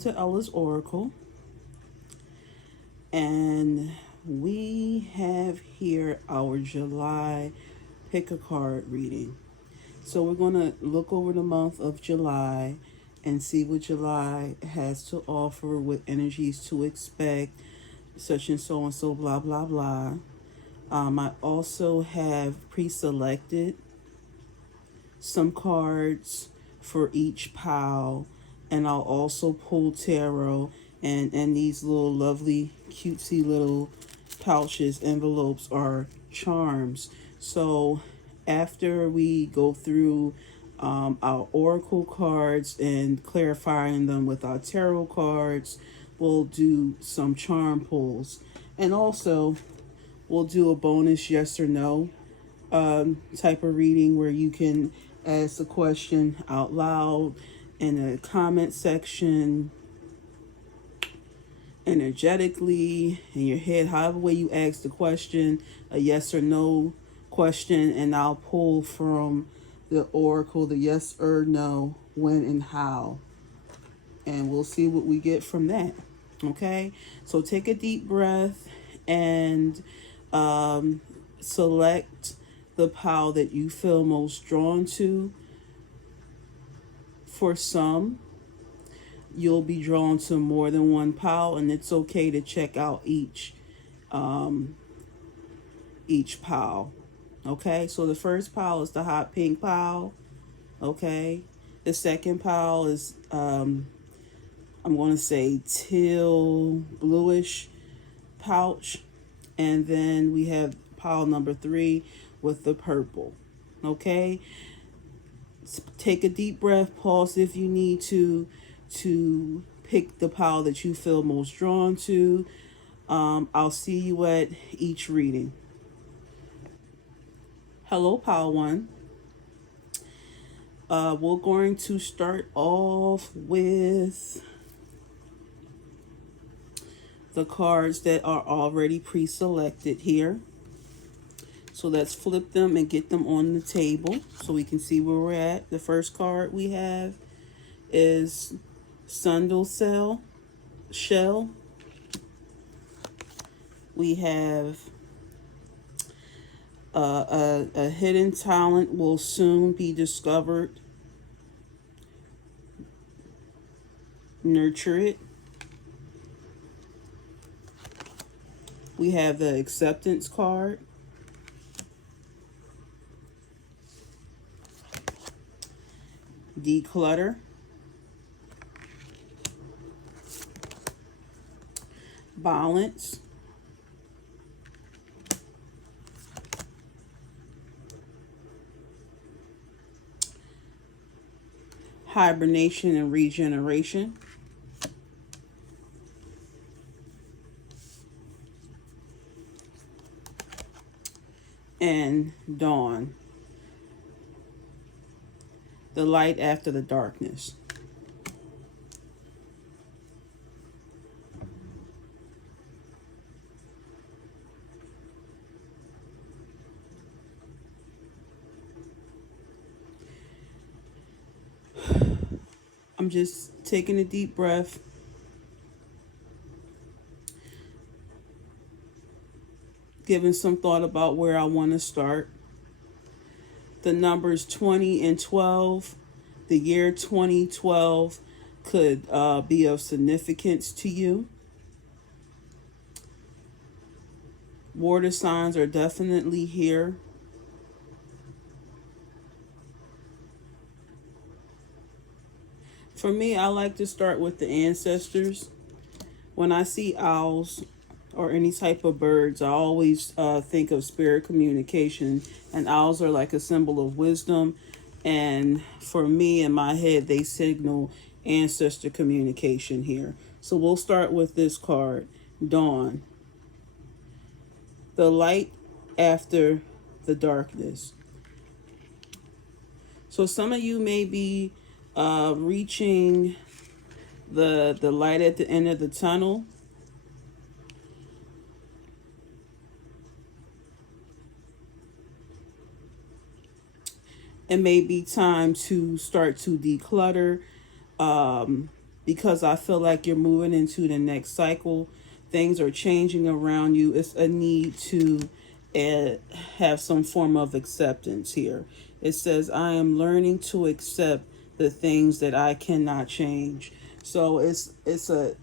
to Ella's Oracle. And we have here our July pick a card reading. So we're going to look over the month of July and see what July has to offer, what energies to expect, such and so, blah, blah, blah. I also have pre-selected some cards for each pile, and I'll also pull tarot, and these little lovely cutesy little pouches, envelopes are charms. So after we go through our oracle cards and clarifying them with our tarot cards, we'll do some charm pulls, and also we'll do a bonus yes or no type of reading where you can ask a question out loud in a comment section, energetically, in your head, however way you ask the question, a yes or no question, and I'll pull from the oracle the yes or no, when and how, and we'll see what we get from that. Okay, so take a deep breath and select the pile that you feel most drawn to. For some, you'll be drawn to more than one pile, and it's okay to check out each pile. Okay, so the first pile is the hot pink pile. Okay, the second pile is I'm going to say teal bluish pouch, and then we have pile number 3 with the purple. Okay, take a deep breath, pause if you need to pick the pile that you feel most drawn to. I'll see you at each reading. Hello, pile 1. We're going to start off with the cards that are already pre-selected here. So let's flip them and get them on the table so we can see where we're at. The first card we have is Sundel Shell. We have a hidden talent will soon be discovered. Nurture it. We have the acceptance card. Declutter. Balance. Hibernation and regeneration. And dawn. The light after the darkness. I'm just taking a deep breath. Giving some thought about where I want to start. The numbers 20 and 12, the year 2012 could be of significance to you. Water signs are definitely here. For me, I like to start with the ancestors. When I see owls or any type of birds, I always think of spirit communication, and owls are like a symbol of wisdom, and for me, in my head, they signal ancestor communication here. So we'll start with this card, Dawn. The light after the darkness. So some of you may be reaching the light at the end of the tunnel. It may be time to start to declutter because I feel like you're moving into the next cycle. Things are changing around you. It's a need to have some form of acceptance here. It says, I am learning to accept the things that I cannot change. So it's the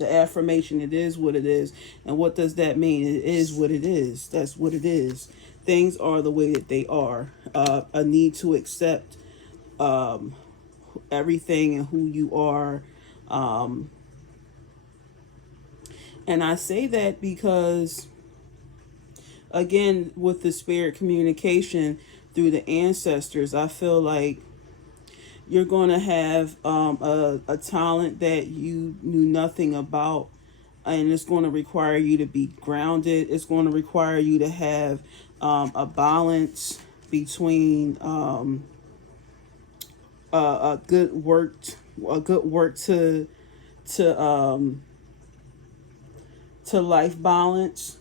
affirmation, it is what it is. And what does that mean? It is what it is. That's what it is. Things are the way that they are. A need to accept everything and who you are. And I say that because, again, with the spirit communication through the ancestors, I feel like you're going to have a talent that you knew nothing about, and it's going to require you to be grounded. It's going to require you to have a balance between a good work to life balance,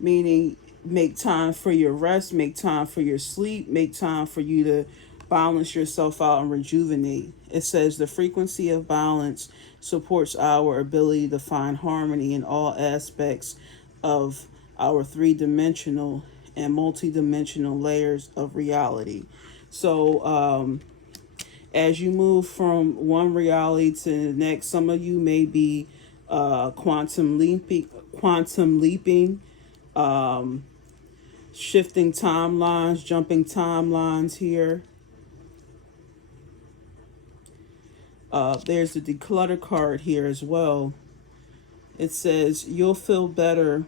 meaning make time for your rest, make time for your sleep, make time for you to balance yourself out and rejuvenate. It says the frequency of balance supports our ability to find harmony in all aspects of our three-dimensional and multi-dimensional layers of reality. So as you move from one reality to the next, some of you may be quantum leaping, shifting timelines, jumping timelines here. There's a declutter card here as well. It says you'll feel better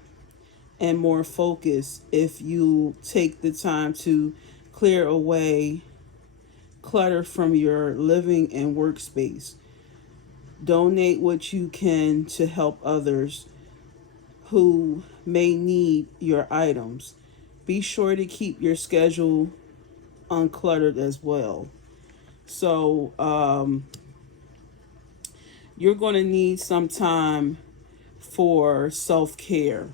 and more focused if you take the time to clear away clutter from your living and workspace. Donate what you can to help others who may need your items. Be sure to keep your schedule uncluttered as well. So you're going to need some time for self-care.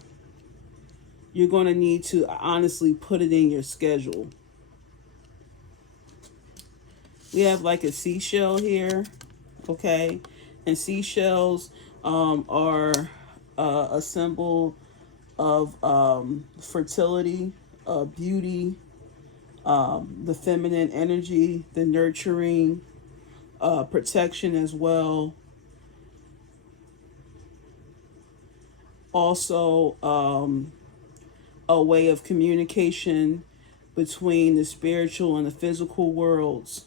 You're going to need to honestly put it in your schedule. We have like a seashell here, okay? And seashells are a symbol of fertility, beauty, the feminine energy, the nurturing, protection as well. Also, a way of communication between the spiritual and the physical worlds.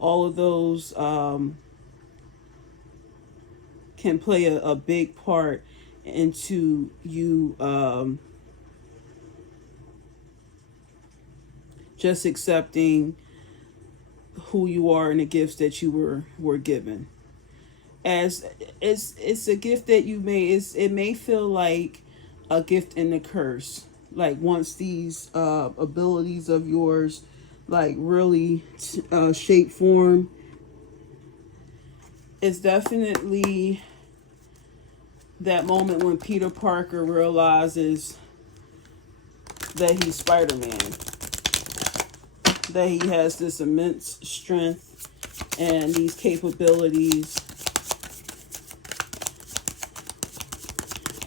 All of those can play a big part into you just accepting who you are and the gifts that you were given. As it's a gift that you may, it may feel like a gift and a curse. Like once these abilities of yours like really shape form, it's definitely that moment when Peter Parker realizes that he's Spider-Man, that he has this immense strength and these capabilities.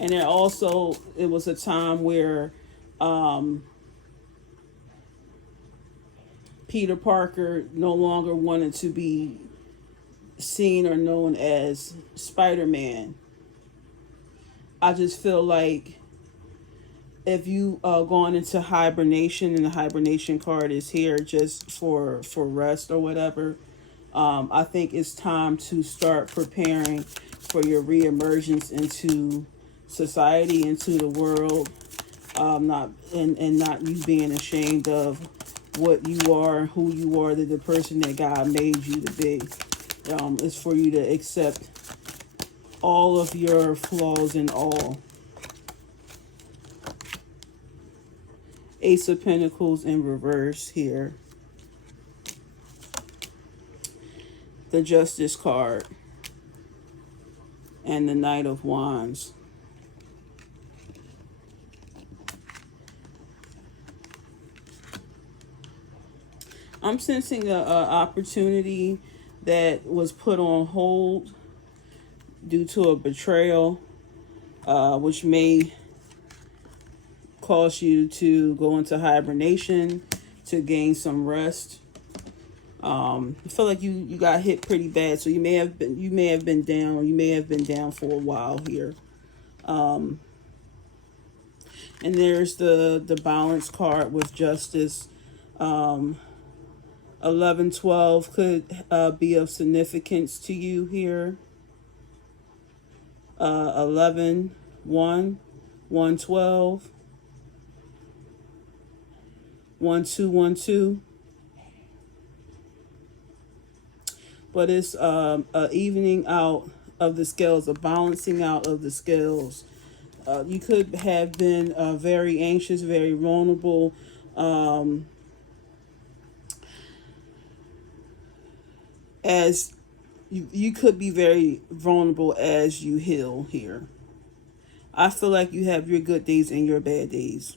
And then also, it was a time where Peter Parker no longer wanted to be seen or known as Spider-Man. I just feel like if you gone into hibernation, and the hibernation card is here just for rest or whatever, I think it's time to start preparing for your reemergence into society, into the world, not you being ashamed of what you are, who you are, the person that God made you to be. It's for you to accept all of your flaws and all. Ace of Pentacles in reverse here. The Justice card. And the Knight of Wands. I'm sensing a opportunity that was put on hold due to a betrayal, which may cause you to go into hibernation to gain some rest. I feel like you got hit pretty bad, so you may have been down, or you may have been down for a while here. And there's the balance card with justice. 1112 could be of significance to you here. 11 1 112 1212. But it's a evening out of the scales, a balancing out of the scales. You could have been very anxious, very vulnerable. As you could be very vulnerable as you heal here. I feel like you have your good days and your bad days.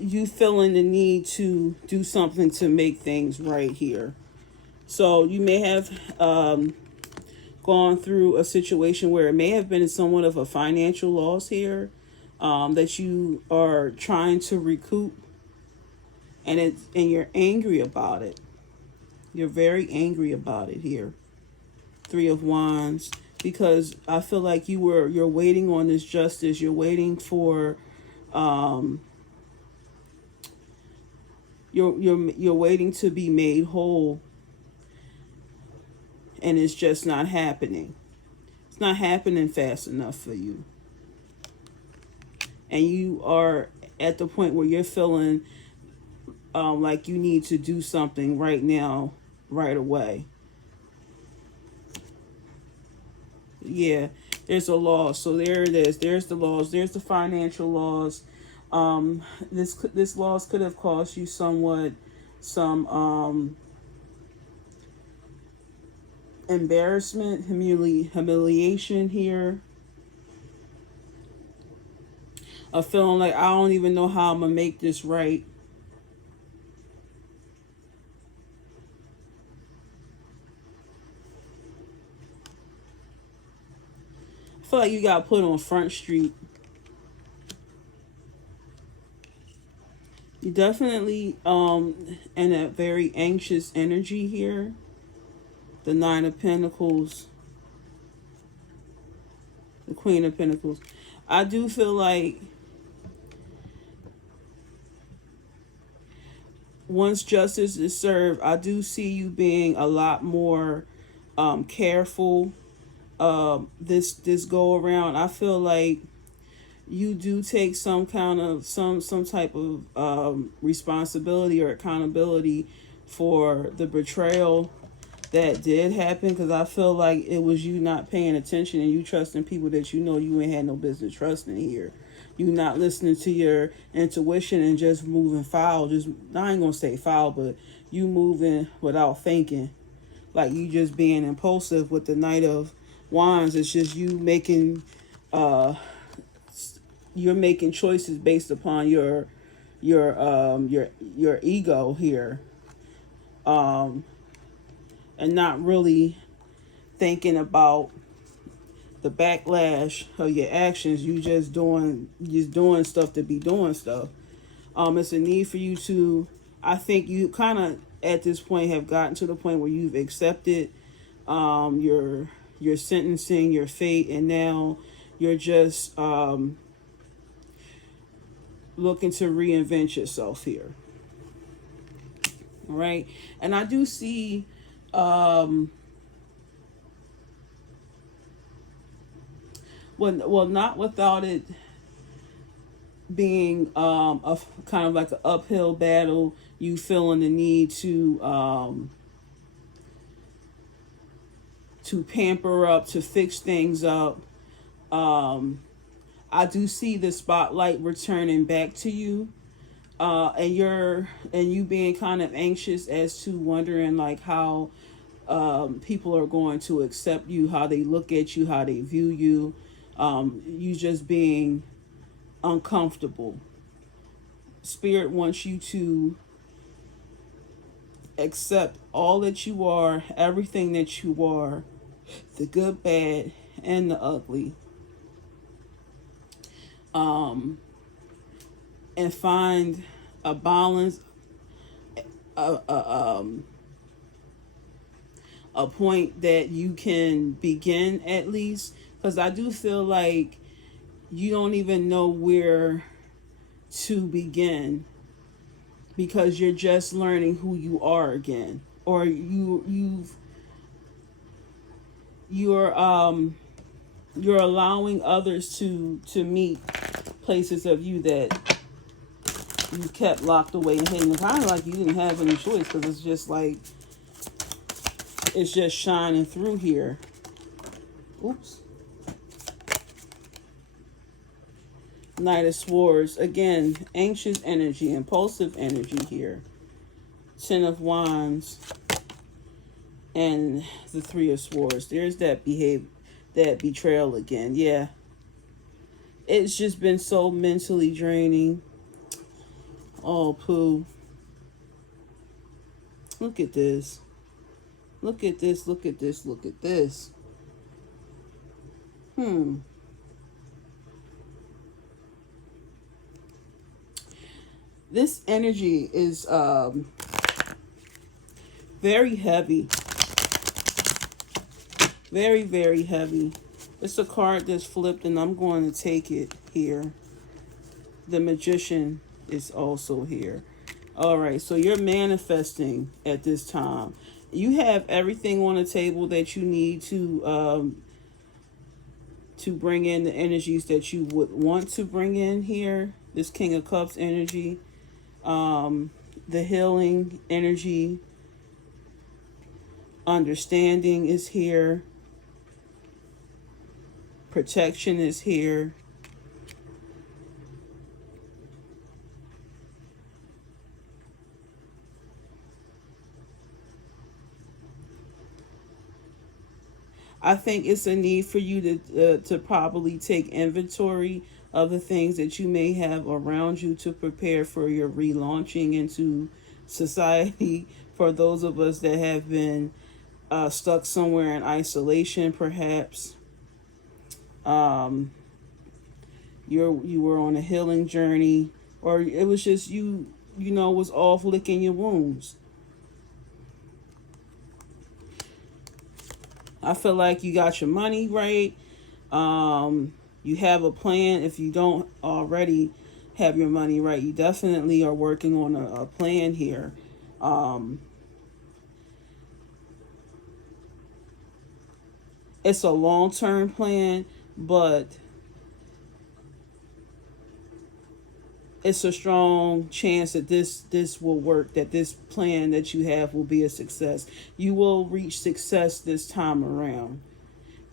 You feeling the need to do something to make things right here. So you may have gone through a situation where it may have been somewhat of a financial loss here, that you are trying to recoup, and you're angry about it. You're very angry about it here. 3 of Wands, because I feel like you're waiting on this justice. You're waiting for you're waiting to be made whole, and it's just not happening. It's not happening fast enough for you. And you are at the point where you're feeling like you need to do something right now, right away. Yeah, there's a loss. So there it is. There's the loss. There's the financial loss. This loss could have cost you some embarrassment, humiliation here. A feeling like, I don't even know how I'm gonna make this right. I feel like you got put on Front Street. You definitely in a very anxious energy here. The 9 of Pentacles, the Queen of Pentacles. I do feel like once justice is served, I do see you being a lot more careful this go around. I feel like you do take some kind of some type of responsibility or accountability for the betrayal that did happen, because I feel like it was you not paying attention and you trusting people that you know you ain't had no business trusting here. You not listening to your intuition and just moving foul. Just, I ain't gonna say foul, but you moving without thinking. Like you just being impulsive with the Knight of Wands. It's just you making you're making choices based upon your ego here, and not really thinking about the backlash of your actions. You just doing stuff to be doing stuff. It's a need for you to, I think you kind of at this point have gotten to the point where you've accepted your sentencing, your fate, and now you're just looking to reinvent yourself here. All right. And I do see well, not without it being a kind of like an uphill battle, you feeling the need to pamper up, to fix things up. I do see the spotlight returning back to you, and you being kind of anxious as to wondering like how People are going to accept you, how they look at you, how they view you. You just being uncomfortable. Spirit wants you to accept all that you are, everything that you are, the good, bad, and the ugly. And find a balance, a point that you can begin at least. Because I do feel like you don't even know where to begin, because you're just learning who you are again, or you're allowing others to meet places of you that you kept locked away and hidden. Kind of like you didn't have any choice, because it's just like it's just shining through here. Oops. Knight of Swords. Again, anxious energy, impulsive energy here. Ten of Wands. And the Three of Swords. There's that betrayal again. Yeah. It's just been so mentally draining. Oh, poo. Look at this. Look at this. Look at this. Look at this. This energy is very heavy. Very, very heavy. It's a card that's flipped, and I'm going to take it here. The Magician is also here. All right, so you're manifesting at this time. You have everything on the table that you need to bring in the energies that you would want to bring in here. This King of Cups energy. The healing energy, understanding is here, protection is here, I think it's a need for you to probably take inventory of the things that you may have around you to prepare for your relaunching into society. For those of us that have been stuck somewhere in isolation, perhaps you were on a healing journey, or it was just you was off licking your wounds. I feel like you got your money right. You have a plan. If you don't already have your money right, you definitely are working on a plan here. It's a long-term plan, but it's a strong chance that this will work, that this plan that you have will be a success. You will reach success this time around.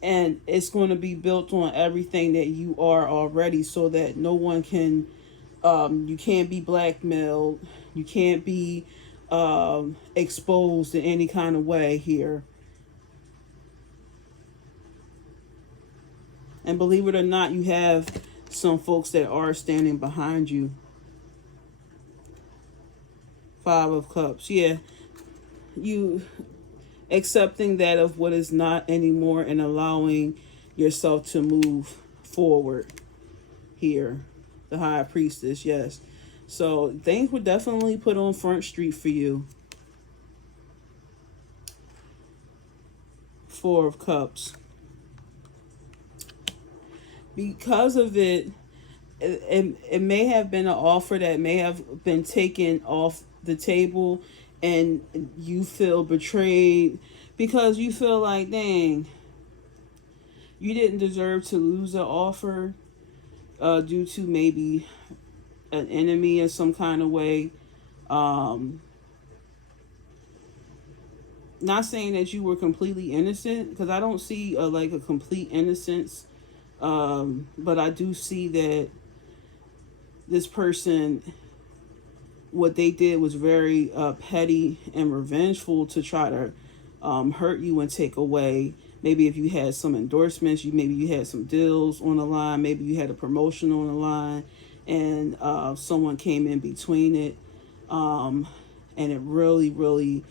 And it's going to be built on everything that you are already, so that no one can, you can't be blackmailed. You can't be exposed in any kind of way here. And believe it or not, you have some folks that are standing behind you. Five of Cups. Yeah. You accepting that of what is not anymore and allowing yourself to move forward here. The High Priestess. Yes. So things were definitely put on Front Street for you. Four of Cups. Because of it may have been an offer that may have been taken off the table, and you feel betrayed because you feel like, dang, you didn't deserve to lose an offer due to maybe an enemy in some kind of way. Not saying that you were completely innocent, because I don't see like a complete innocence. But I do see that this person, what they did was very petty and revengeful to try to hurt you and take away. Maybe if you had some endorsements, maybe you had some deals on the line, maybe you had a promotion on the line, and someone came in between it, and it really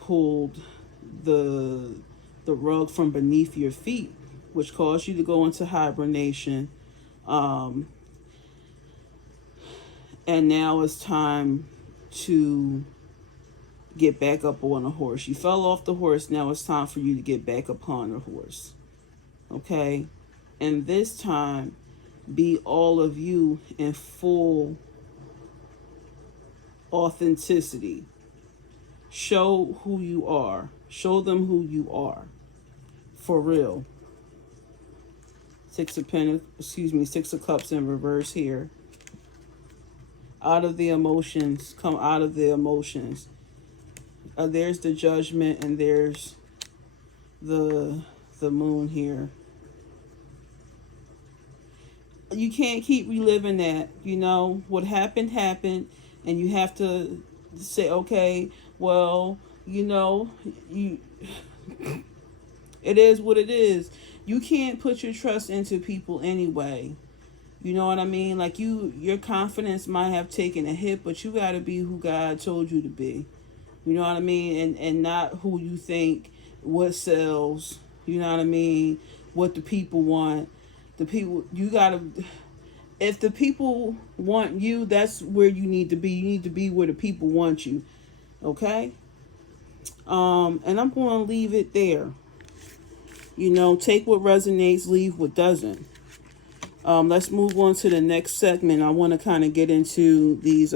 pulled the rug from beneath your feet, which caused you to go into hibernation. And now it's time to get back up on a horse. You fell off the horse. Now it's time for you to get back upon the horse. Okay? And this time, be all of you in full authenticity. Show who you are. Show them who you are. For real. Six of Cups in reverse here. Out of the emotions. Come out of the emotions. There's the Judgment, and there's the Moon here. You can't keep reliving that. You know, what happened, and you have to say, okay, well, you know, it is what it is. You can't put your trust into people anyway. You know what I mean? Like, your confidence might have taken a hit, but you got to be who God told you to be. You know what I mean? And not who you think, what sells, you know what I mean? What the people want. The people, you got to, if the people want you, that's where you need to be. You need to be where the people want you. Okay? And I'm going to leave it there. You know, take what resonates, leave what doesn't. Let's move on to the next segment. I want to kind of get into these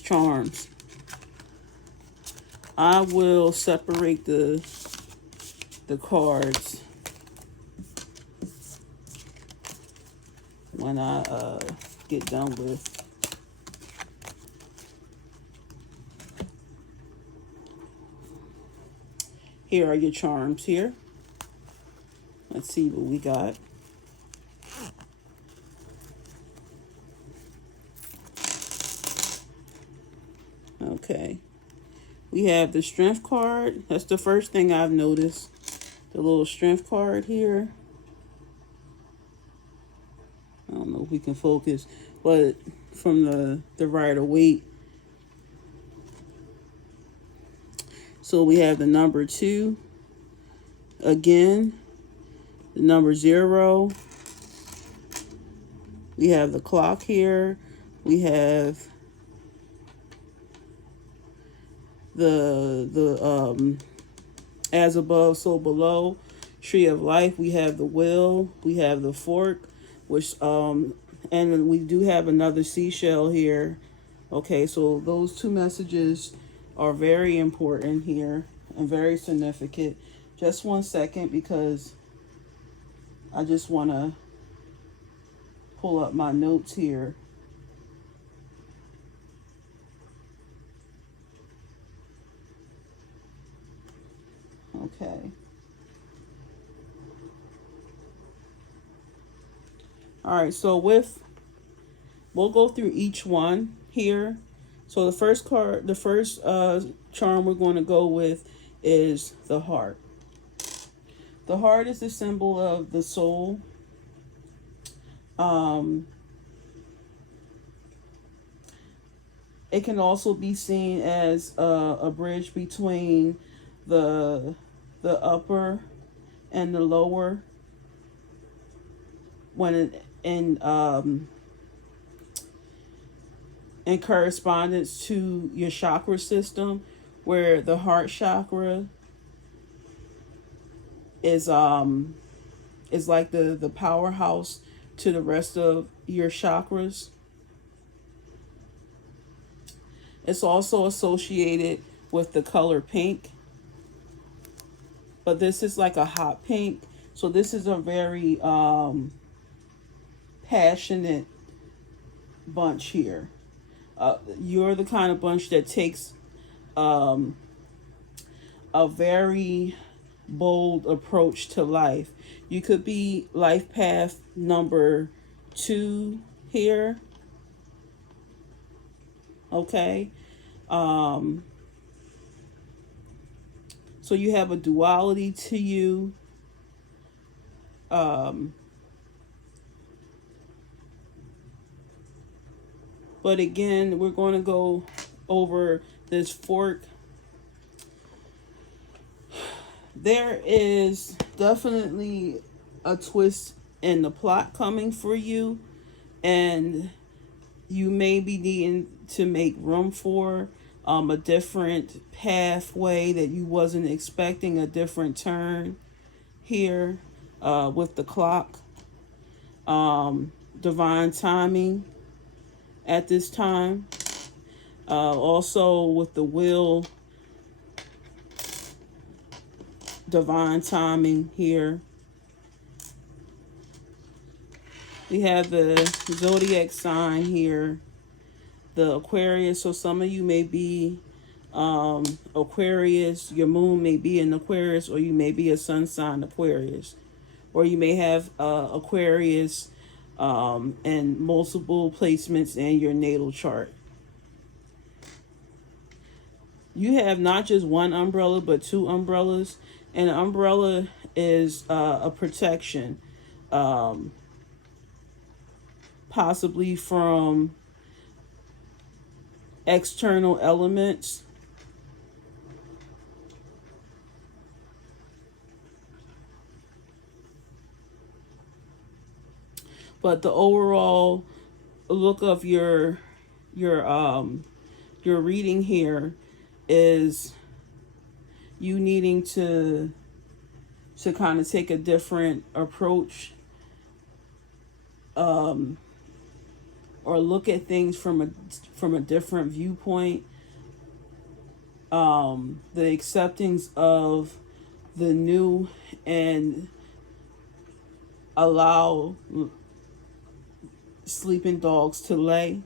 charms. I will separate the cards when I get done with. Here are your charms here. Let's see what we got. Okay. We have the Strength card. That's the first thing I've noticed. The little Strength card here. I don't know if we can focus, but from the Rider-Waite. So we have the number 2. Again, the number 0. We have the clock here. We have the as above, so below. Tree of Life. We have the Wheel. We have the Fork, which and we do have another seashell here. Okay, so those two messages are very important here and very significant. Just one second, because I just want to pull up my notes here. Okay. All right, so we'll go through each one here. So the first charm we're going to go with is the heart. The heart is the symbol of the soul. It can also be seen as a bridge between the upper and the lower, when in correspondence to your chakra system, where the heart chakra is like the powerhouse to the rest of your chakras. It's also associated with the color pink, but this is like a hot pink. So this is a very passionate bunch here. You're the kind of bunch that takes a very bold approach to life. You could be life path number 2 here. Okay. So you have a duality to you. But again, we're going to go over this fork. There is definitely a twist in the plot coming for you, and you may be needing to make room for a different pathway that you wasn't expecting, a different turn here with the clock. Divine timing at this time. Also with the wheel, divine timing here. We have the zodiac sign here, the Aquarius. So some of you may be Aquarius. Your moon may be in Aquarius, or you may be a sun sign Aquarius, or you may have Aquarius and multiple placements in your natal chart. You have not just one umbrella, but two umbrellas. And an umbrella is a protection, possibly from external elements. But the overall look of your reading here is you needing to kind of take a different approach, or look at things from a different viewpoint. The acceptance of the new, and allow sleeping dogs to lay.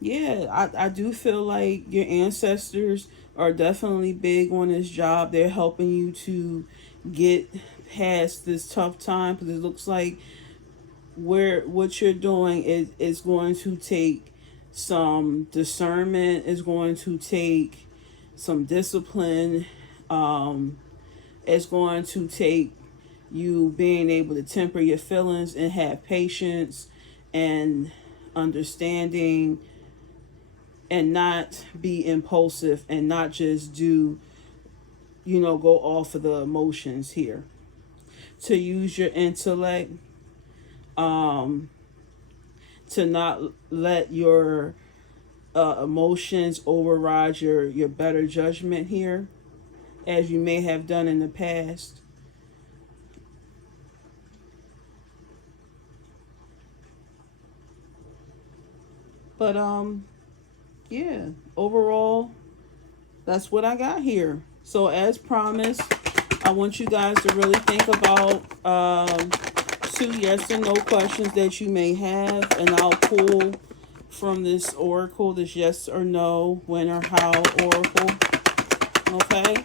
Yeah, I do feel like your ancestors are definitely big on this job. They're helping you to get past this tough time, because it looks like what you're doing is going to take some discernment, is going to take some discipline. It's going to take you being able to temper your feelings and have patience and understanding, and not be impulsive, and not just do, go off of the emotions here. To use your intellect, to not let your emotions override your better judgment here, as you may have done in the past. But yeah, overall, that's what I got here. So as promised, I want you guys to really think about 2 yes and no questions that you may have, and I'll pull from this oracle, this yes or no, when or how oracle. Okay,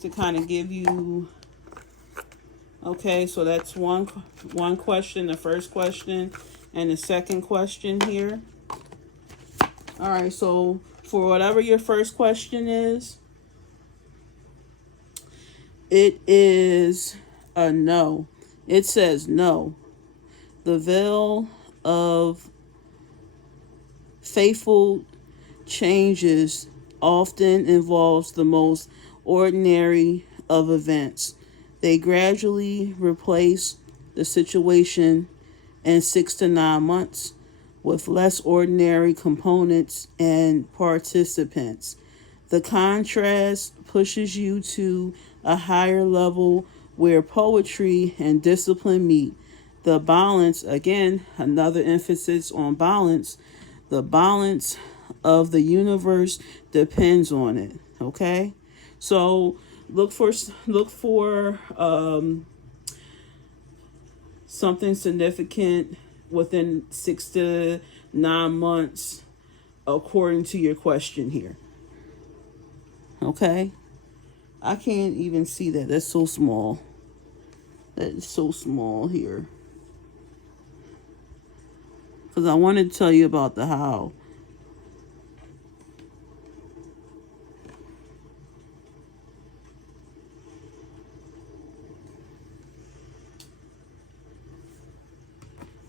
to kind of give you. Okay, so that's one question, the first question, and the second question here. All right, so for whatever your first question is, it is a no. It says no. The veil of faithful changes often involves the most ordinary of events. They gradually replace the situation in 6 to 9 months with less ordinary components and participants. The contrast pushes you to a higher level where poetry and discipline meet. The balance, again, another emphasis on balance. The balance of the universe depends on it. Okay, so look for something significant within 6 to 9 months, according to your question here. Okay, I can't even see that. That's so small. That is so small here. because I wanted to tell you about the how.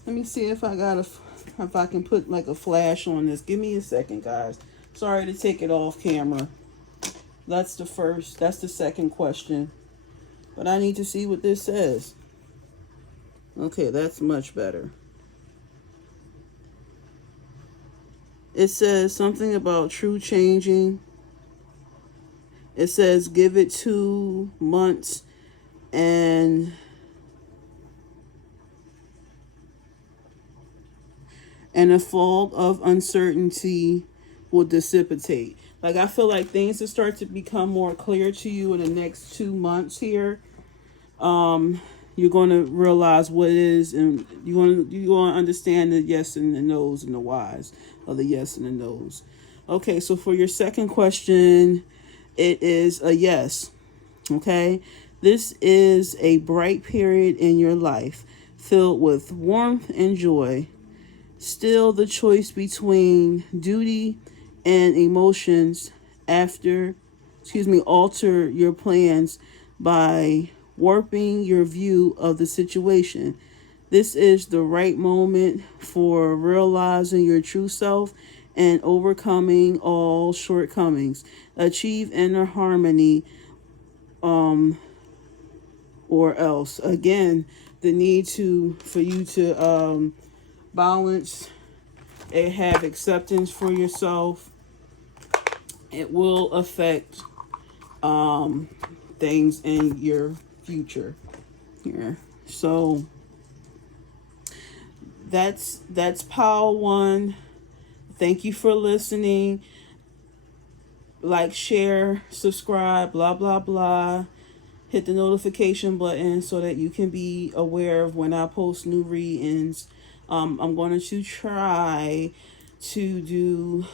Let me see if I can put like a flash on this. Give me a second, guys. Sorry to take it off camera. That's the second question. But I need to see what this says. Okay, that's much better. It says something about true changing. It says give it 2 months and a fog of uncertainty will dissipate. Like, I feel like things will start to become more clear to you in the next 2 months here. You're going to realize what it is, and you're going to understand the yes and the no's and the whys of the yes and the no's. Okay, so for your second question, it is a yes. Okay, this is a bright period in your life filled with warmth and joy. Still, the choice between duty and emotions alter your plans by warping your view of the situation. This is the right moment for realizing your true self and overcoming all shortcomings. Achieve inner harmony, or else. Again, the need for you to balance and have acceptance for yourself. It will affect things in your future here. So that's Pile 1. Thank you for listening. Like, share, subscribe, blah blah blah. Hit the notification button so that you can be aware of when I post new readings. I'm going to try to do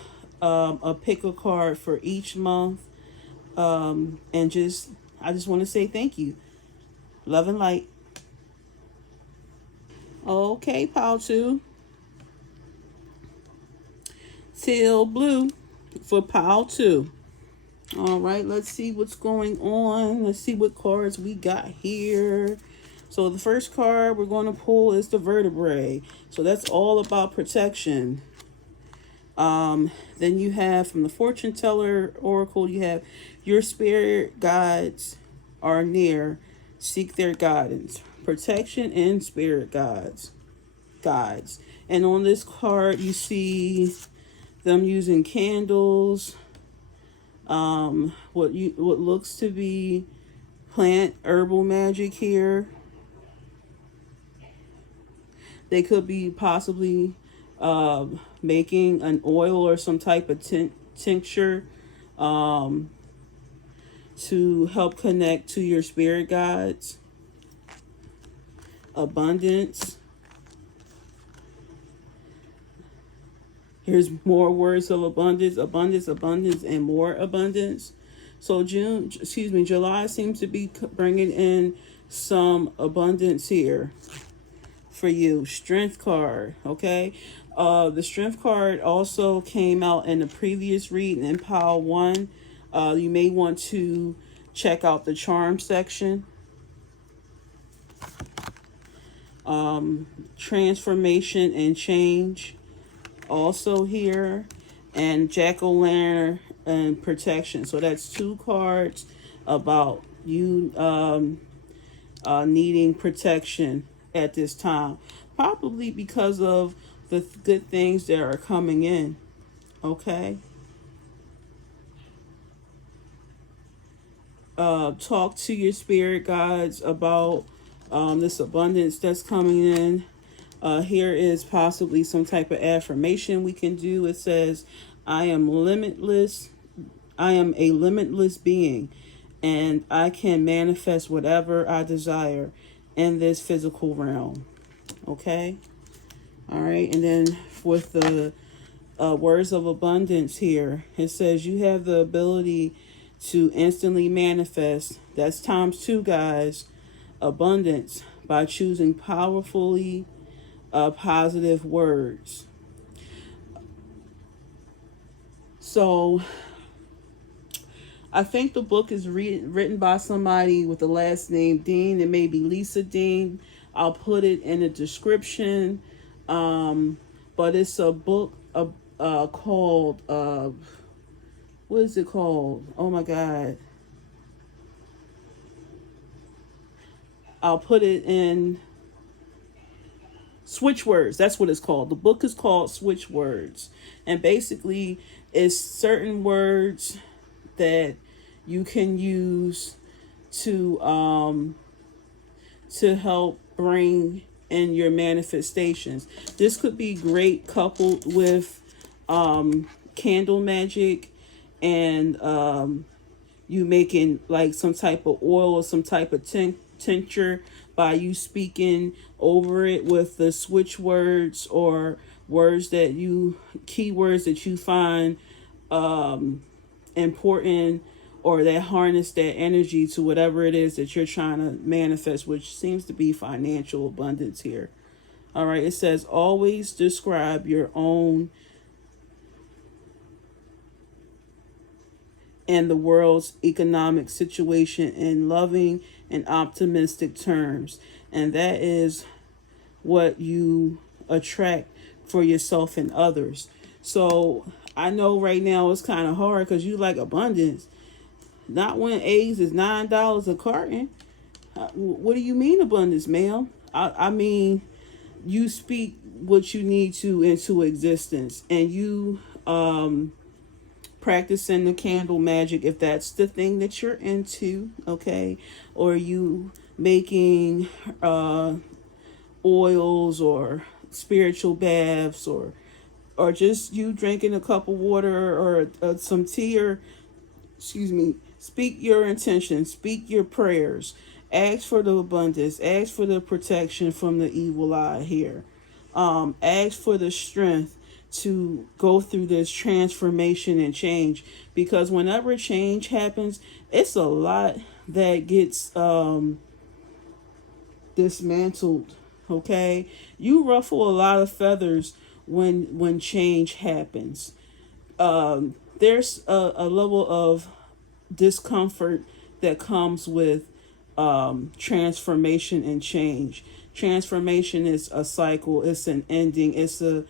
a pick a card for each month. And I just want to say thank you. Love and light. Okay, Pile 2. Teal blue for Pile 2. All right, let's see what's going on. Let's see what cards we got here. So the first card we're going to pull is the vertebrae. So that's all about protection. Then you have from the fortune teller oracle, you have your spirit guides are near. Seek their guidance. Protection and spirit guides. And on this card, you see them using candles. What looks to be plant herbal magic here. They could be possibly making an oil or some type of tincture to help connect to your spirit guides. Abundance. Here's more words of abundance, and more abundance. So July seems to be bringing in some abundance here for you. Strength card, okay? The strength card also came out in the previous reading in Pile 1. You may want to check out the charm section. Transformation and change also here, and jack-o'-lantern and protection. So that's 2 cards about you needing protection at this time, probably because of the good things that are coming in. Okay. Talk to your spirit guides about this abundance that's coming in. Here is possibly some type of affirmation we can do. It says, I am limitless. I am a limitless being, and I can manifest whatever I desire in this physical realm. Okay. All right. And then with the words of abundance here, it says you have the ability to instantly manifest. That's times 2, guys. Abundance by choosing powerfully positive words. So I think the book is written by somebody with the last name Dean. It may be Lisa Dean. I'll put it in the description. But it's a book called, what is it called? Oh my God. I'll put it in Switch Words. That's what it's called. The book is called Switch Words. And basically, it's certain words that you can use to help bring in your manifestations. This could be great coupled with candle magic and you making like some type of oil or some type of tincture by you speaking over it with the switch words or words that you, keywords that you find important, or that harness that energy to whatever it is that you're trying to manifest, which seems to be financial abundance here. All right, it says always describe your own and the world's economic situation in loving and optimistic terms. And that is what you attract for yourself and others. So I know right now it's kind of hard because you like abundance. Not when eggs is $9 a carton. What do you mean abundance, ma'am? I mean, you speak what you need to into existence, and you practicing the candle magic if that's the thing that you're into, okay? Or you making oils or spiritual baths, or just you drinking a cup of water or some tea, or excuse me, speak your intention, speak your prayers, ask for the abundance, ask for the protection from the evil eye here, ask for the strength to go through this transformation and change, because whenever change happens, it's a lot that gets dismantled. Okay, you ruffle a lot of feathers when change happens. There's a level of discomfort that comes with transformation and change. Transformation is a cycle, it's an ending, it's a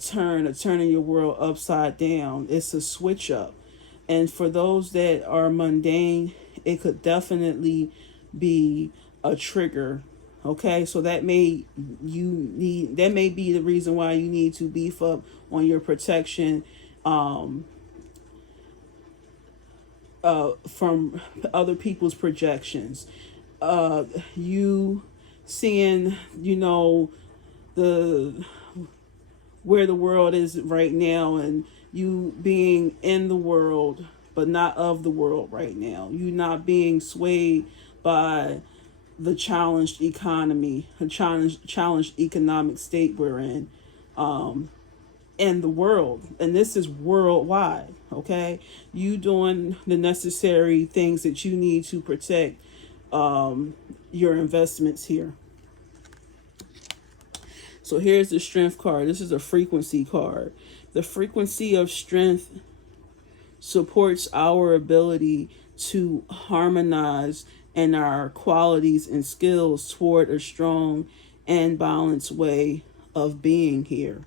turning your world upside down, it's a switch up. And for those that are mundane, it could definitely be a trigger. Okay, so that may be the reason why you need to beef up on your protection from other people's projections. You seeing, the where the world is right now, and you being in the world but not of the world right now. You not being swayed by the challenged economy, a challenged economic state we're in the world. And this is worldwide, okay? You doing the necessary things that you need to protect your investments here. So here's the strength card. This is a frequency card. The frequency of strength supports our ability to harmonize in our qualities and skills toward a strong and balanced way of being here.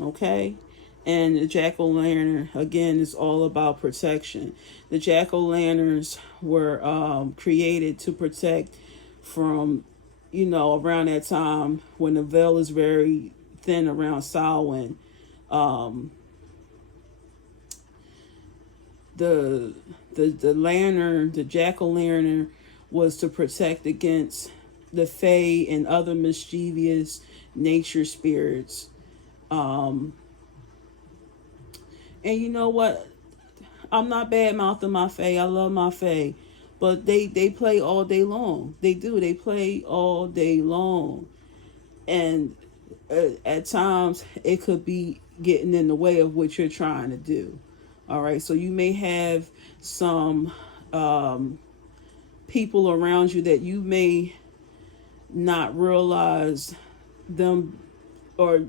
Okay? And the jack-o'-lantern, again, is all about protection. The jack-o'-lanterns were created to protect from, around that time when the veil is very thin around Samhain. The lantern, the jack-o'-lantern, was to protect against the fae and other mischievous nature spirits. And you know what? I'm not bad mouthing my fae. I love my fae. But they play all day long. They do. They play all day long. And at times, it could be getting in the way of what you're trying to do. All right. So you may have some people around you that you may not realize them, or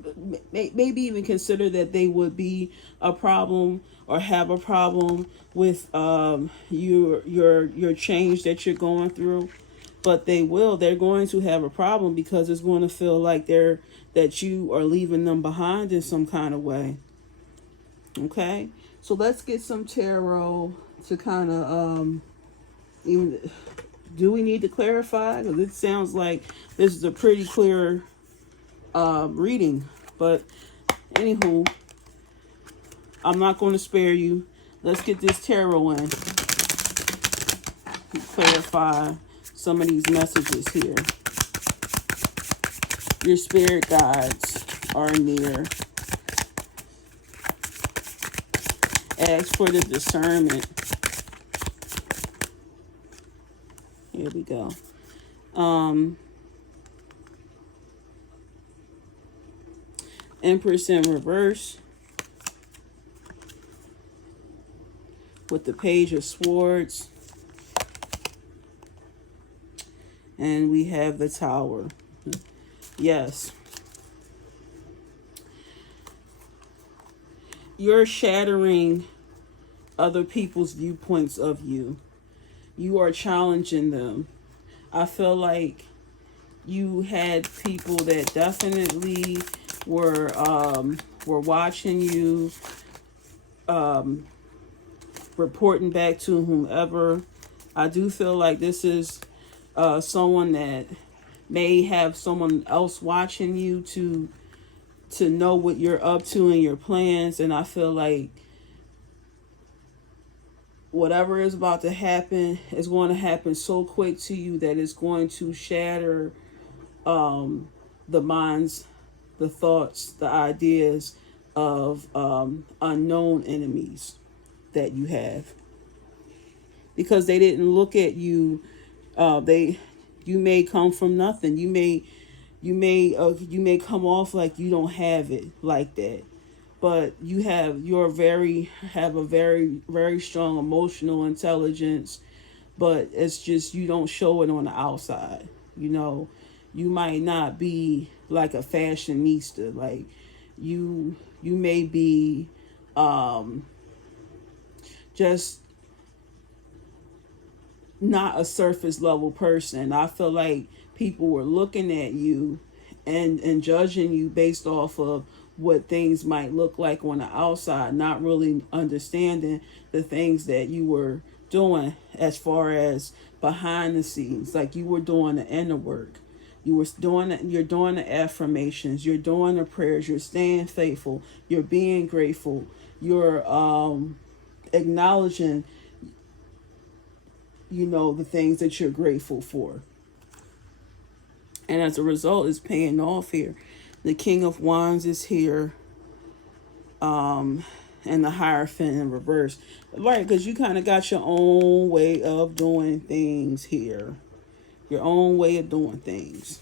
maybe even consider that they would be a problem or have a problem with your change that you're going through. But they're going to have a problem, because it's going to feel like that you are leaving them behind in some kind of way. Okay, so let's get some tarot to kind of even, do we need to clarify? Because it sounds like this is a pretty clear reading. But anywho, I'm not going to spare you. Let's get this tarot in. Clarify some of these messages here. Your spirit guides are near. Ask for the discernment. Here we go. Empress in reverse with the Page of Swords. And we have the Tower. Yes. You're shattering other people's viewpoints of you. You are challenging them. I feel like you had people that definitely were watching you, reporting back to whomever. I do feel like this is someone that may have someone else watching you to know what you're up to and your plans. And I feel like whatever is about to happen is going to happen so quick to you that it's going to shatter the minds, the thoughts, the ideas of unknown enemies that you have, because they didn't look at you. You may come from nothing. You may come off like you don't have it like that, but you have a very, very strong emotional intelligence. But it's just, you don't show it on the outside. You might not be like a fashionista. Like you may be just not a surface level person. I feel like people were looking at you and judging you based off of what things might look like on the outside, not really understanding the things that you were doing as far as behind the scenes. Like you were doing the inner work. You're doing the affirmations, you're doing the prayers, you're staying faithful, you're being grateful, you're acknowledging the things that you're grateful for. And as a result, it's paying off here. The King of Wands is here. And the Hierophant in reverse. Right, because you kind of got your own way of doing things here. Your own way of doing things.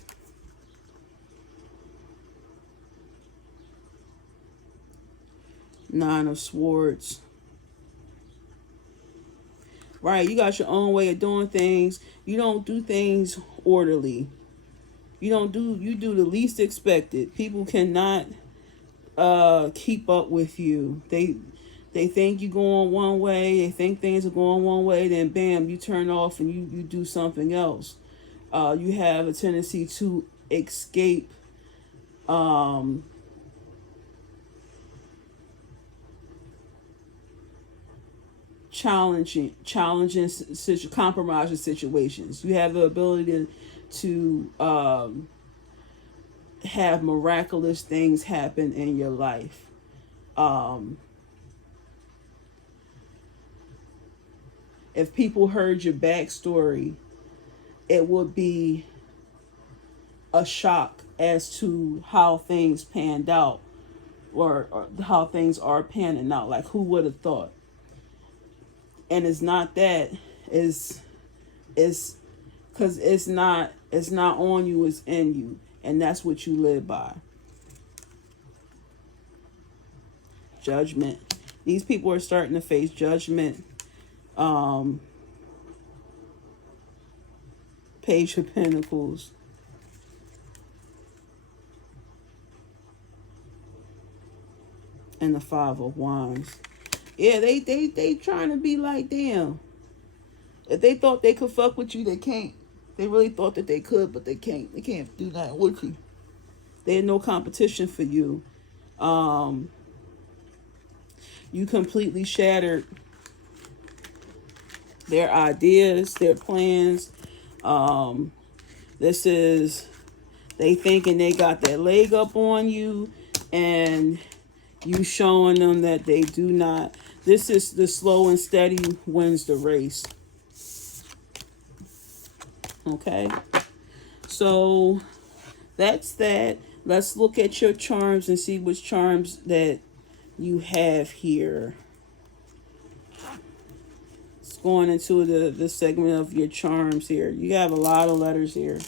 Nine of Swords. Right, you got your own way of doing things. You don't do things orderly. You do the least expected. People cannot keep up with you. They think you're going one way, they think things are going one way, then bam, you turn off and you do something else. You have a tendency to escape challenging compromising situations. You have the ability to have miraculous things happen in your life. If people heard your backstory, it would be a shock as to how things panned out, or how things are panning out. Like, who would have thought? And it's not that. It's because it's not on you, it's in you. And that's what you live by. Judgment. These people are starting to face judgment. Page of Pentacles. and the Five of Wands. Yeah, they trying to be like, damn. If they thought they could fuck with you, they can't. They really thought that they could, but they can't. They can't do that with you. They had no competition for you. You completely shattered their ideas, their plans. This is they thinking they got that leg up on you, and you showing them that they do not. This is the slow and steady wins the race. Okay, so that's that. Let's look at your charms and see which charms that you have here. It's going into the segment of your charms here. You have a lot of letters here.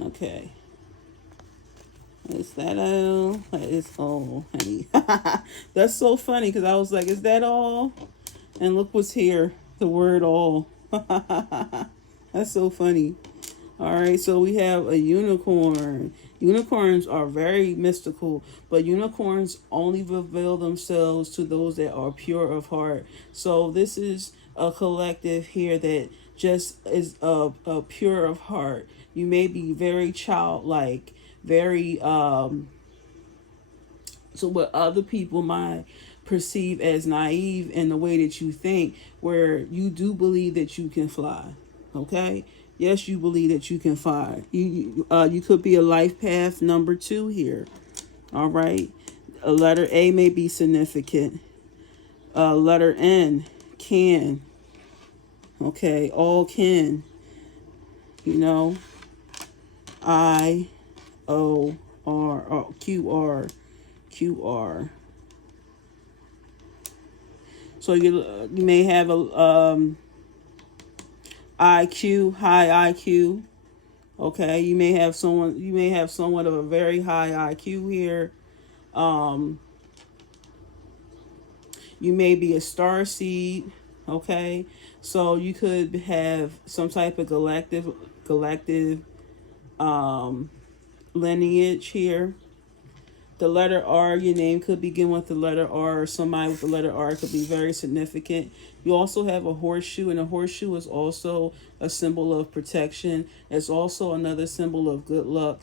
Okay. Is that all? That is all, honey. That's so funny because I was like, is that all? And look what's here. The word all. That's so funny. All right, so we have a unicorn. Unicorns are very mystical, but unicorns only reveal themselves to those that are pure of heart. So this is a collective here that just is a pure of heart. You may be very childlike, very so what other people might perceive as naive in the way that you think, where you do believe that you can fly. Okay. Yes, you believe that you can fly. You could be a life path number 2 here. All right. A letter A may be significant. Letter N, can. Okay, all can. You know, QR. So you may have a IQ, high IQ. Okay, you may have somewhat of a very high IQ here. You may be a star seed. Okay, so you could have some type of galactic lineage here. The letter R, your name could begin with the letter R, or somebody with the letter R could be very significant. You also have a horseshoe, and a horseshoe is also a symbol of protection. It's also another symbol of good luck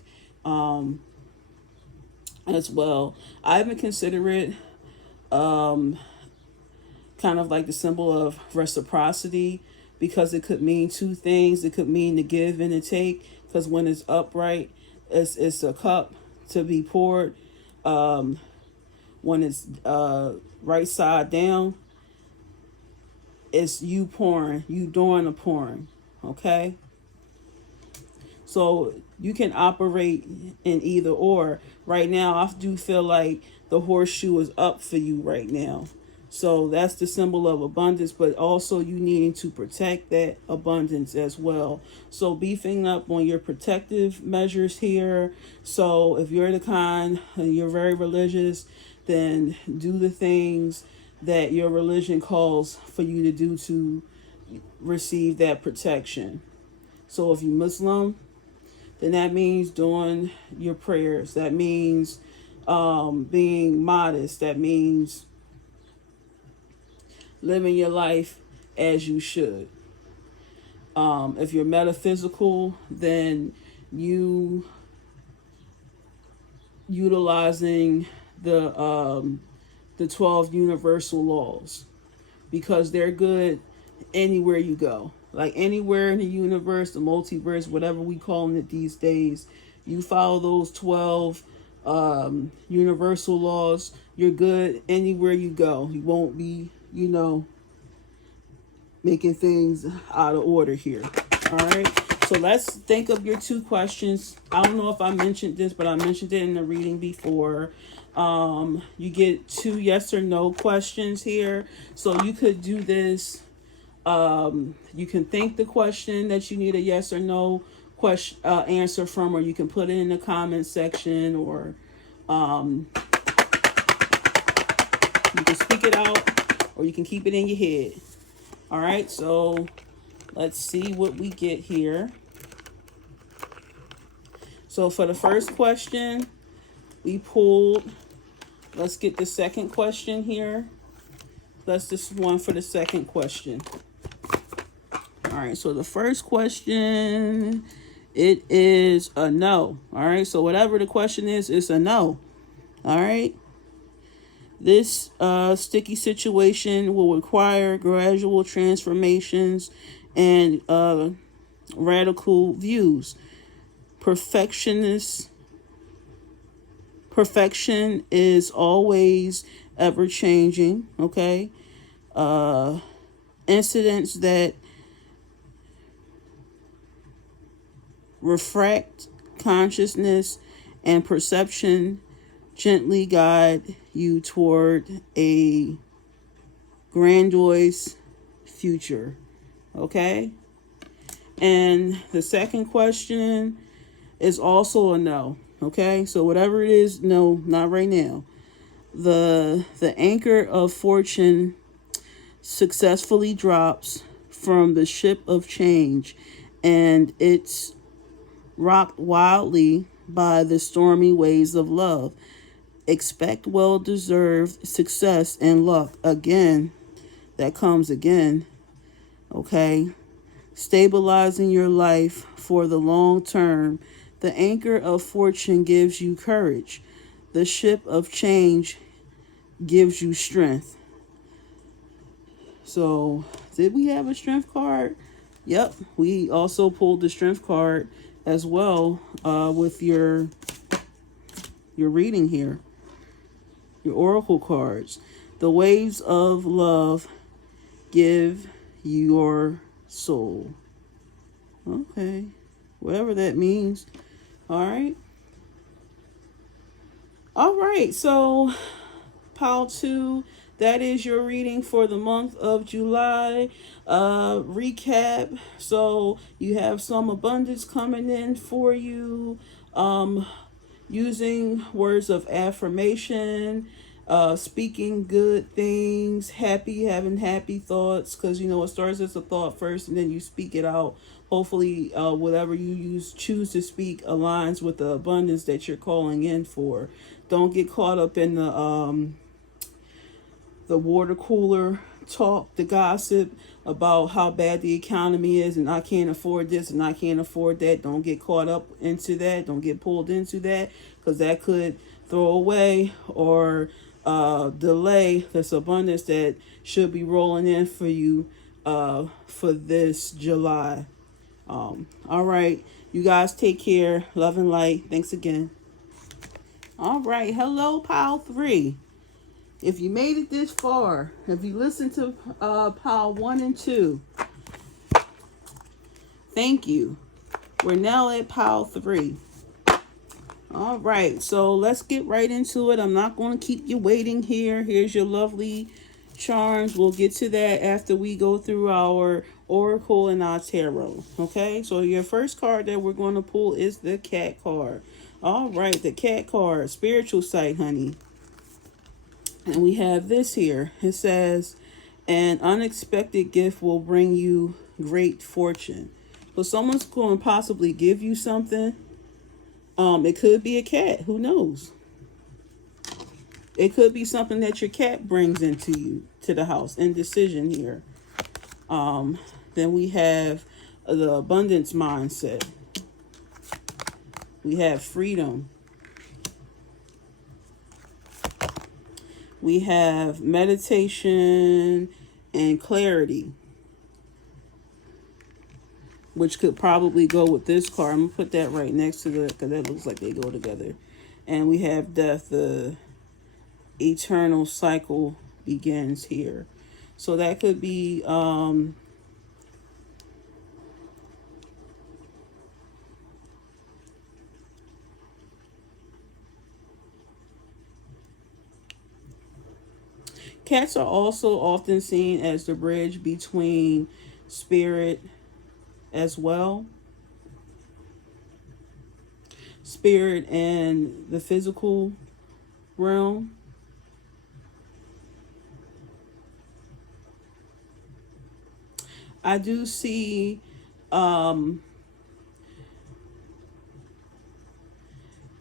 as well. I even consider it kind of like the symbol of reciprocity, because it could mean two things. It could mean to give and to take, because when it's upright, it's a cup to be poured. When it's right side down, it's you pouring, you doing the pouring. Okay, so you can operate in either or. Right now, I do feel like the horseshoe is up for you right now. So that's the symbol of abundance, but also you needing to protect that abundance as well. So beefing up on your protective measures here. So if you're the kind and you're very religious, then do the things that your religion calls for you to do to receive that protection. So if you're Muslim, then that means doing your prayers. That means being modest. That means living your life as you should. If you're metaphysical, then you utilizing the 12 universal laws, because they're good anywhere you go. Like anywhere in the universe, the multiverse, whatever we call it these days, you follow those 12 universal laws, you're good anywhere you go. You won't be, making things out of order here. All right. So let's think of your 2 questions. I don't know if I mentioned this, but I mentioned it in the reading before. You get 2 yes or no questions here. So you could do this. You can think the question that you need a yes or no answer from, or you can put it in the comment section, or you can speak it out, or you can keep it in your head. All right, so let's see what we get here. So for the first question, we pulled. Let's get the second question here. That's this one for the second question. All right, so the first question, it is a no. All right, so whatever the question is, it's a no. All right. This sticky situation will require gradual transformations and radical views. Perfection is always ever changing. Okay. Incidents that refract consciousness and perception gently guide you toward a grandiose future. Okay? And the second question is also a no. Okay? So whatever it is, no, not right now. The anchor of fortune successfully drops from the ship of change, and it's rocked wildly by the stormy waves of love. Expect well-deserved success and luck. Again, that comes again. Okay? Stabilizing your life for the long term. The anchor of fortune gives you courage. The ship of change gives you strength. So, did we have a strength card? Yep, we also pulled the strength card as well with your reading here. Your oracle cards. The waves of love give your soul. Okay. Whatever that means. All right. All right. So, pile 2, that is your reading for the month of July. Recap. So, you have some abundance coming in for you. Using words of affirmation, speaking good things, having happy thoughts, because it starts as a thought first and then you speak it out. Hopefully whatever you choose to speak aligns with the abundance that you're calling in for. Don't get caught up in the water cooler talk, the gossip about how bad the economy is and I can't afford this and I can't afford that. Don't get caught up into that. Don't get pulled into that, because that could throw away or delay this abundance that should be rolling in for you for this July. All right. You guys take care. Love and light. Thanks again. All right. Hello, pile 3. If you made it this far, if you listened to pile 1 and 2, thank you. We're now at pile 3. All right, so let's get right into it. I'm not going to keep you waiting here. Here's your lovely charms. We'll get to that after we go through our oracle and our tarot. Okay, so your first card that we're going to pull is the cat card. All right, the cat card, spiritual sight, honey. And we have this here. It says, an unexpected gift will bring you great fortune. So someone's going to possibly give you something. It could be a cat. Who knows? It could be something that your cat brings into you, to the house. Indecision here. Then we have the abundance mindset. We have freedom. We have meditation and clarity, which could probably go with this card. I'm going to put that right next to it because that looks like they go together. And we have death. The eternal cycle begins here. So that could be cats are also often seen as the bridge between spirit as well. Spirit and the physical realm. I do see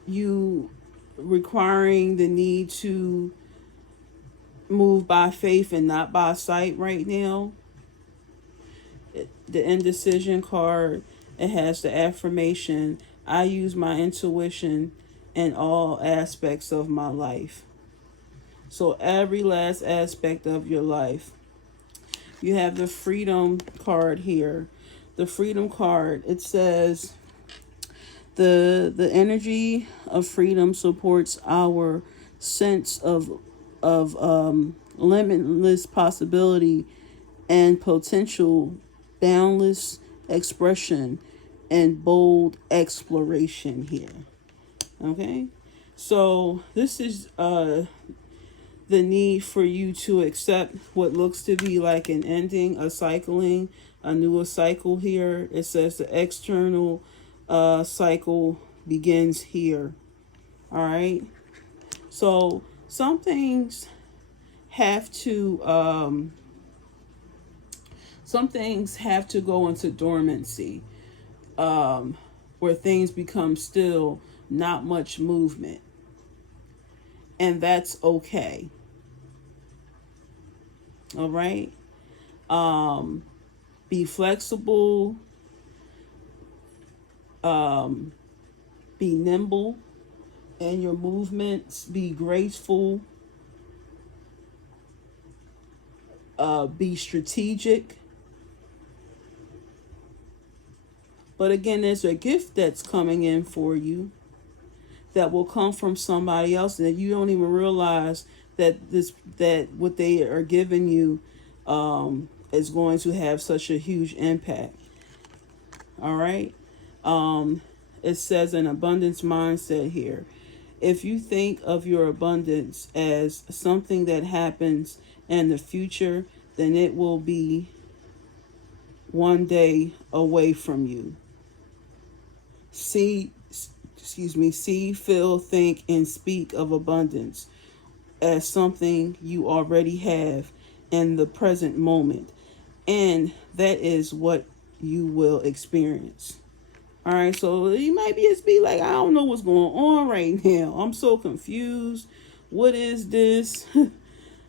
you requiring the need to move by faith and not by sight right now. The indecision card, it has the affirmation, I use my intuition in all aspects of my life. So every last aspect of your life. You have the freedom card here. The freedom card, it says the energy of freedom supports our sense of limitless possibility and potential, boundless expression and bold exploration here. Okay, so this is the need for you to accept what looks to be like an ending, a cycling, a new cycle here. It says the external cycle begins here. All right, so some things have to go into dormancy, where things become still, not much movement, and that's okay. All right, be flexible, be nimble in your movements, be graceful, be strategic. But again, there's a gift that's coming in for you that will come from somebody else, and you don't even realize that what they are giving you is going to have such a huge impact. All right. It says an abundance mindset here. If you think of your abundance as something that happens in the future, then it will be one day away from you. See, feel, think, and speak of abundance as something you already have in the present moment. And that is what you will experience. All right, so you might be like, I don't know what's going on right now. I'm so confused. What is this?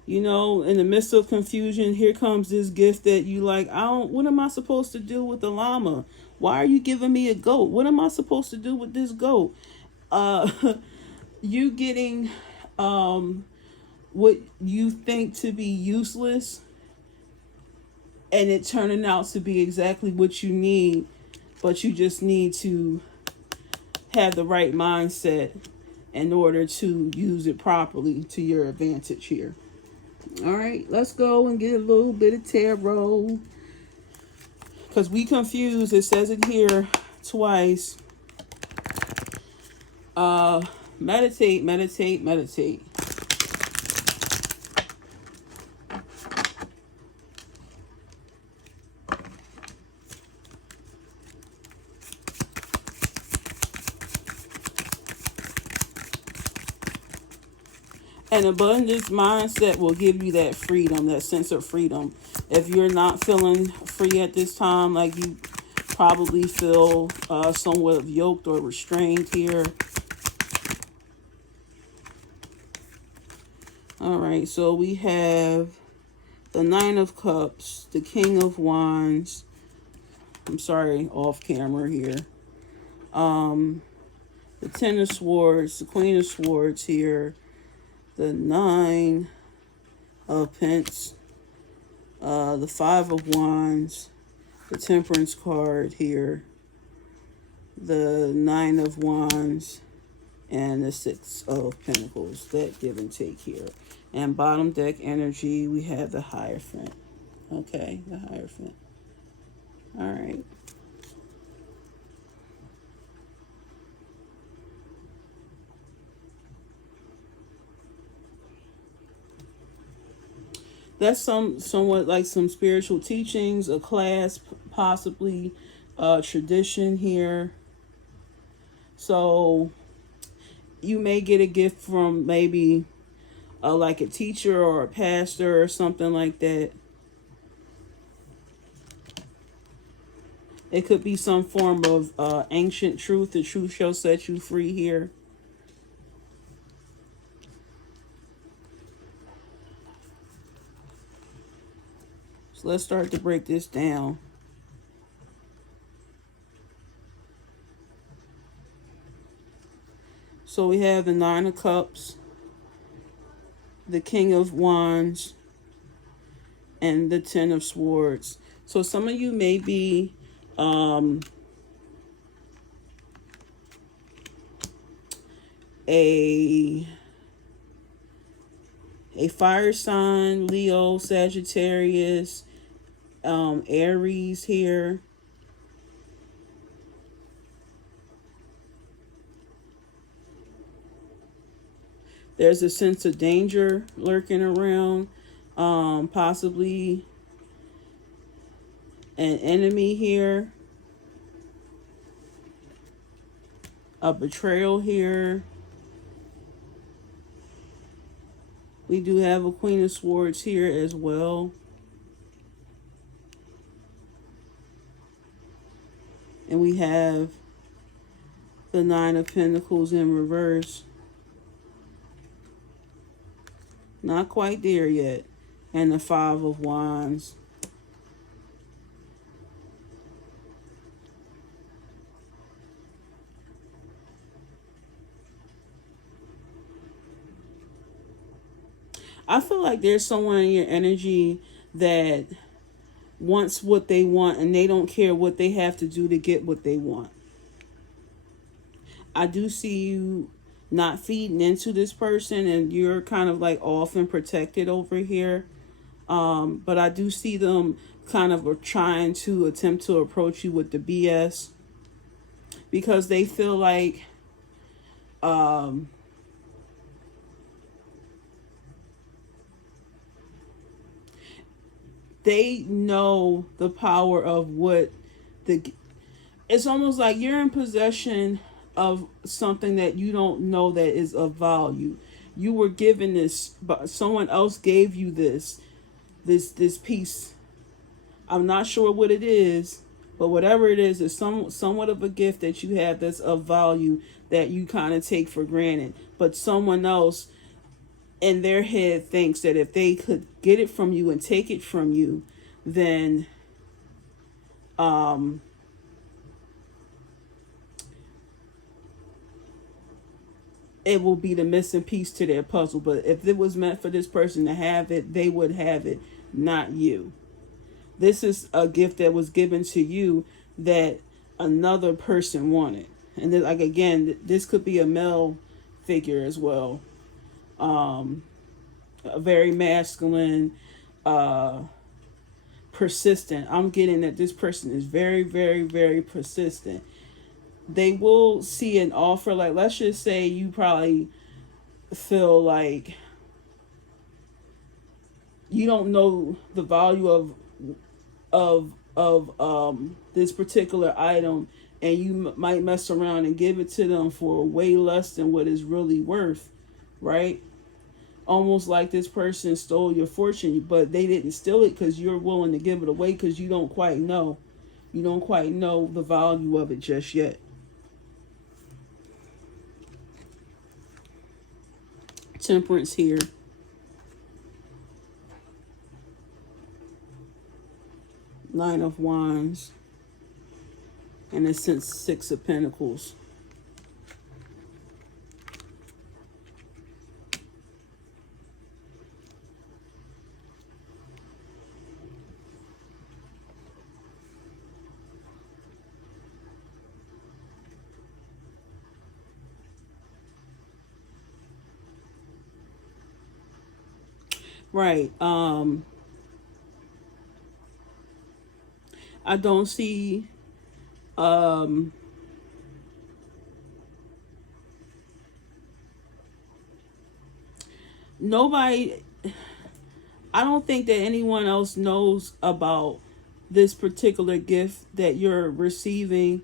You know, in the midst of confusion, here comes this gift that you like. What am I supposed to do with the llama? Why are you giving me a goat? What am I supposed to do with this goat? You getting what you think to be useless, and it turning out to be exactly what you need, but you just need to have the right mindset in order to use it properly to your advantage here. All right, let's go and get a little bit of tarot, because we confused. It says it here twice. Meditate, meditate, meditate. An abundance mindset will give you that freedom, that sense of freedom. If you're not feeling free at this time, like you probably feel somewhat yoked or restrained here. All right, so we have the Nine of Cups, the King of Wands. I'm sorry, off camera here. The Ten of Swords, the Queen of Swords here. The Nine of Pence, the Five of Wands, the Temperance card here, the Nine of Wands, and the Six of Pentacles, that give and take here. And bottom deck energy, we have the Hierophant. Okay, the Hierophant. All right. That's somewhat like some spiritual teachings, a class, possibly tradition here. So you may get a gift from maybe like a teacher or a pastor or something like that. It could be some form of ancient truth. The truth shall set you free here. So let's start to break this down. So we have the Nine of Cups, the King of Wands, and the Ten of Swords. So some of you may be a fire sign, Leo, Sagittarius, Aries here. There's a sense of danger lurking around, possibly an enemy here, a betrayal here. We do have a Queen of Swords here as well. And we have the Nine of Pentacles in reverse. Not quite there yet. And the Five of Wands. I feel like there's someone in your energy that wants what they want and they don't care what they have to do to get what they want. I do see you not feeding into this person and you're kind of like off and protected over here. But I do see them kind of trying to attempt to approach you with the BS because they feel like they know the power of what it's almost like you're in possession of something that you don't know that is of value. You were given this, but someone else gave you this piece. I'm not sure what it is, but whatever it is somewhat of a gift that you have that's of value that you kind of take for granted. But someone else in their head thinks that if they could get it from you and take it from you, then it will be the missing piece to their puzzle. But if it was meant for this person to have it, they would have it, not you. This is a gift that was given to you that another person wanted. And then, like, again, this could be a male figure as well. A very masculine, persistent. I'm getting that this person is very, very, very persistent. They will see an offer. Like, let's just say you probably feel like you don't know the value of this particular item, and you might mess around and give it to them for way less than what it's really worth, right? Almost like this person stole your fortune, but they didn't steal it because you're willing to give it away because you don't quite know. You don't quite know the value of it just yet. Temperance here. Nine of Wands. And a Six of Pentacles. Right. I don't see nobody, I don't think that anyone else knows about this particular gift that you're receiving.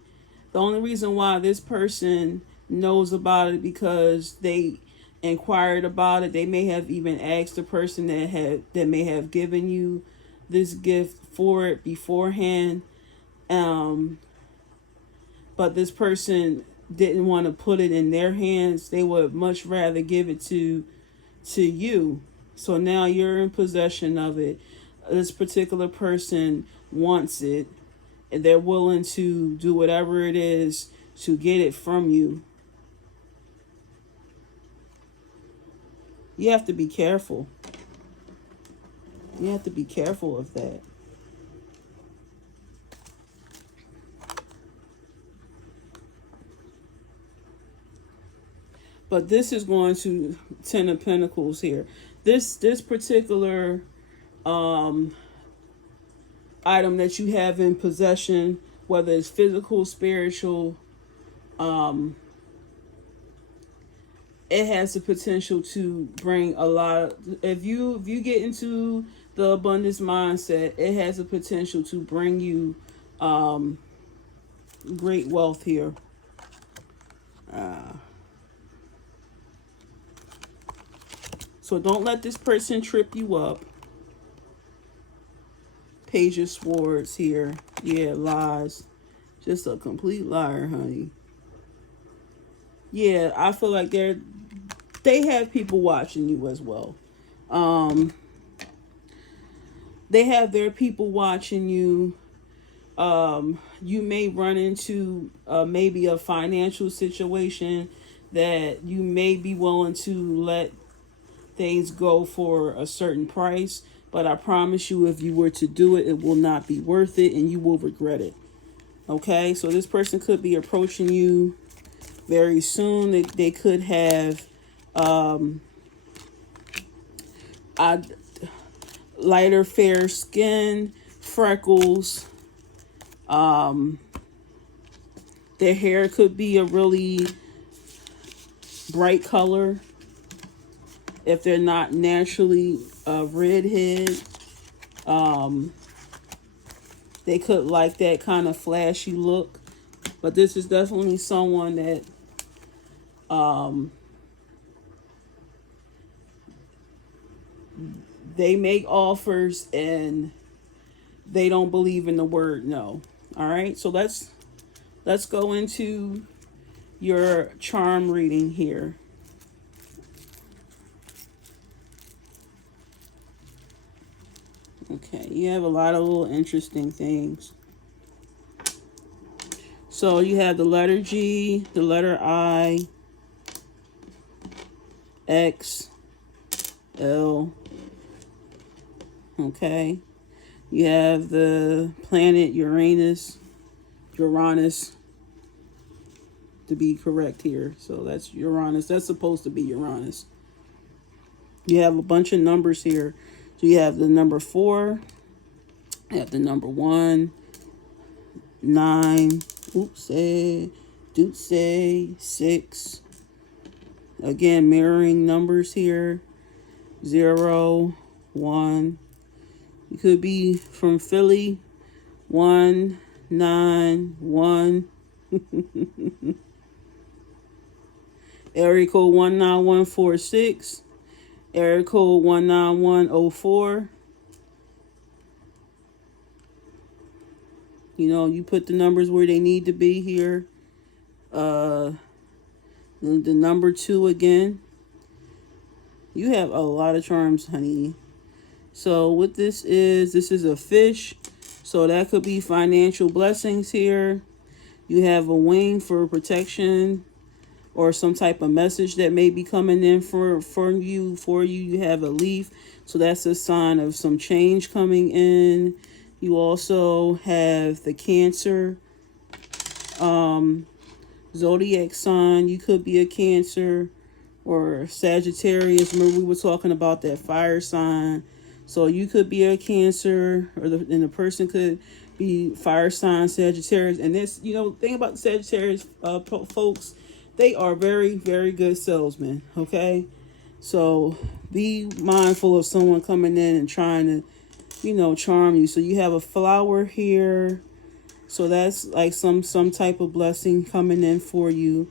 The only reason why this person knows about it because they inquired about it. They may have even asked the person that may have given you this gift for it beforehand. But this person didn't want to put it in their hands. They would much rather give it to you. So now you're in possession of it. this particular person wants it, and they're willing to do whatever it is to get it from you. You have to be careful. You have to be careful of that. But this is going to Ten of Pentacles here. This particular item that you have in possession, whether it's physical, spiritual, it has the potential to bring a lot of, if you get into the abundance mindset, it has the potential to bring you great wealth here. So don't let this person trip you up. Page of Swords here. Yeah, lies. Just a complete liar, honey. Yeah, I feel like they have people watching you as well. They have their people watching you. You may run into maybe a financial situation that you may be willing to let things go for a certain price, but I promise you, if you were to do it, it will not be worth it and you will regret it. Okay, so this person could be approaching you very soon. They could have lighter fair skin, freckles. Their hair could be a really bright color if they're not naturally a redhead. They could like that kind of flashy look, but this is definitely someone that they make offers and they don't believe in the word no. All right, so let's go into your charm reading here. Okay, you have a lot of little interesting things. So you have the letter G, the letter I, X, L. Okay. You have the planet Uranus, to be correct here. So that's Uranus. That's supposed to be Uranus. You have a bunch of numbers here. So you have the number 4, you have the number 1, 9, dootsie, 6. Again, mirroring numbers here. 0, 1. You could be from Philly. 1, 9, 1. Area code 19146. Area code 19104. You know, you put the numbers where they need to be here. The number 2 again. You have a lot of charms, honey. So what this is a fish. So that could be financial blessings here. You have a wing for protection or some type of message that may be coming in for you. You have a leaf. So that's a sign of some change coming in. You also have the Cancer zodiac sign. You could be a Cancer or Sagittarius. Remember we were talking about that fire sign. So you could be a Cancer, and the person could be fire sign Sagittarius. And this, you know, thing about the Sagittarius folks, they are very, very good salesmen. Okay, so be mindful of someone coming in and trying to, you know, charm you. So you have a flower here. So that's like some type of blessing coming in for you.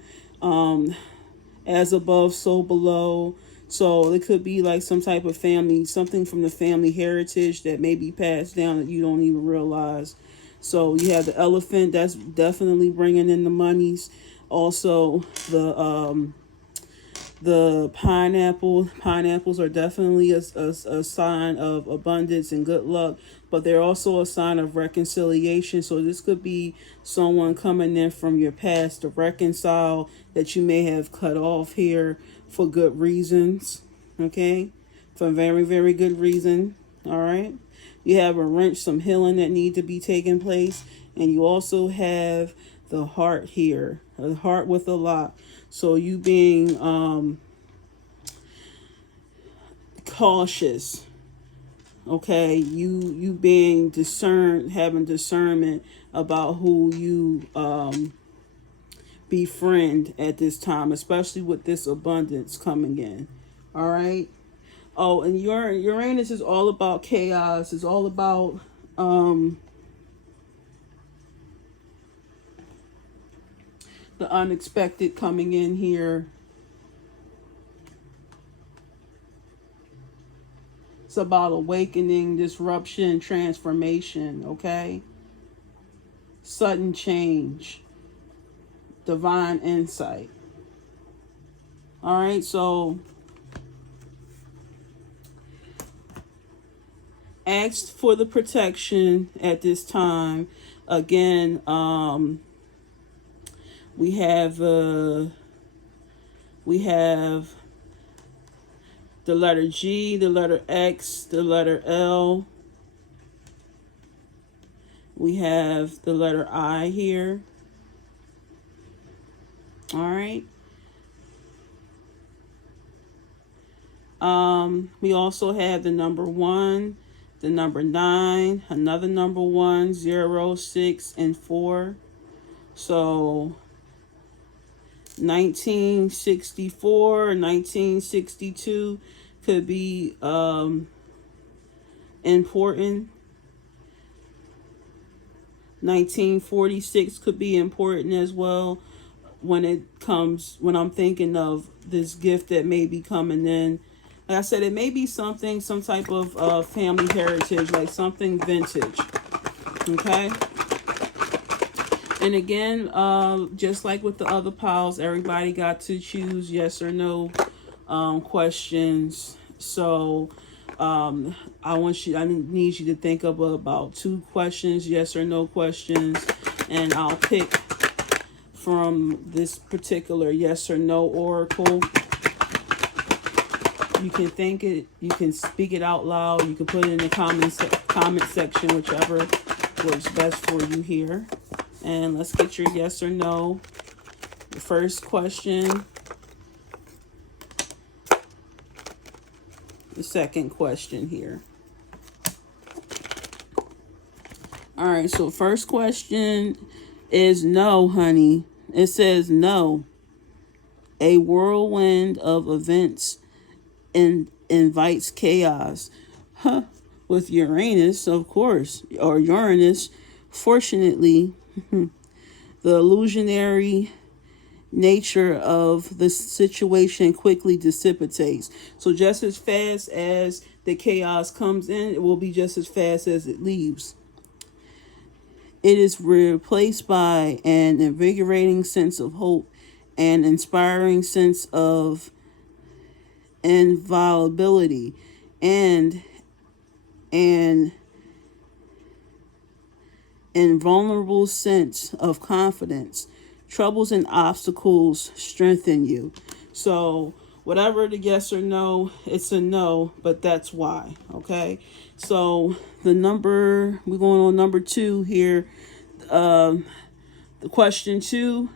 As above, so below. So it could be like some type of family, something from the family heritage that may be passed down that you don't even realize. So you have the elephant. That's definitely bringing in the monies. Also, the The pineapples are definitely a sign of abundance and good luck, but they're also a sign of reconciliation. So this could be someone coming in from your past to reconcile that you may have cut off here for good reasons. Okay, for very, very good reason. All right. You have a wrench, some healing that need to be taking place, and you also have the heart here, a heart with a lot. So you being cautious, okay? You being having discernment about who you befriend at this time, especially with this abundance coming in. All right. Oh, and Uranus is all about chaos. It's all about the unexpected coming in here. It's about awakening, disruption, transformation, okay? Sudden change, divine insight. All right, so ask for the protection at this time. Again, we have the letter G, the letter X, the letter L. We have the letter I here. All right. We also have the number 1, the number 9, another number 1, 0, 6, and 4. So 1964, 1962 could be important. 1946 could be important as well when I'm thinking of this gift that may be coming in. Like I said, it may be some type of family heritage, like something vintage. Okay. And again, just like with the other piles, everybody got to choose yes or no questions. So I need you to think of about 2 questions, yes or no questions, and I'll pick from this particular yes or no oracle. You can think it, you can speak it out loud, you can put it in the comment section, whichever works best for you here. And let's get your yes or no. The first question. The second question here. All right, so first question is no, honey. It says no. A whirlwind of events invites chaos. Huh. With Uranus, of course, or Uranus. Fortunately, the illusionary nature of the situation quickly dissipates. So just as fast as the chaos comes in, it will be just as fast as it leaves. It is replaced by an invigorating sense of hope and inspiring sense of inviolability and an invulnerable sense of confidence. Troubles and obstacles strengthen you. So whatever the yes or no, it's a no, but that's why. Okay. So we're going on number 2 here. The question 2,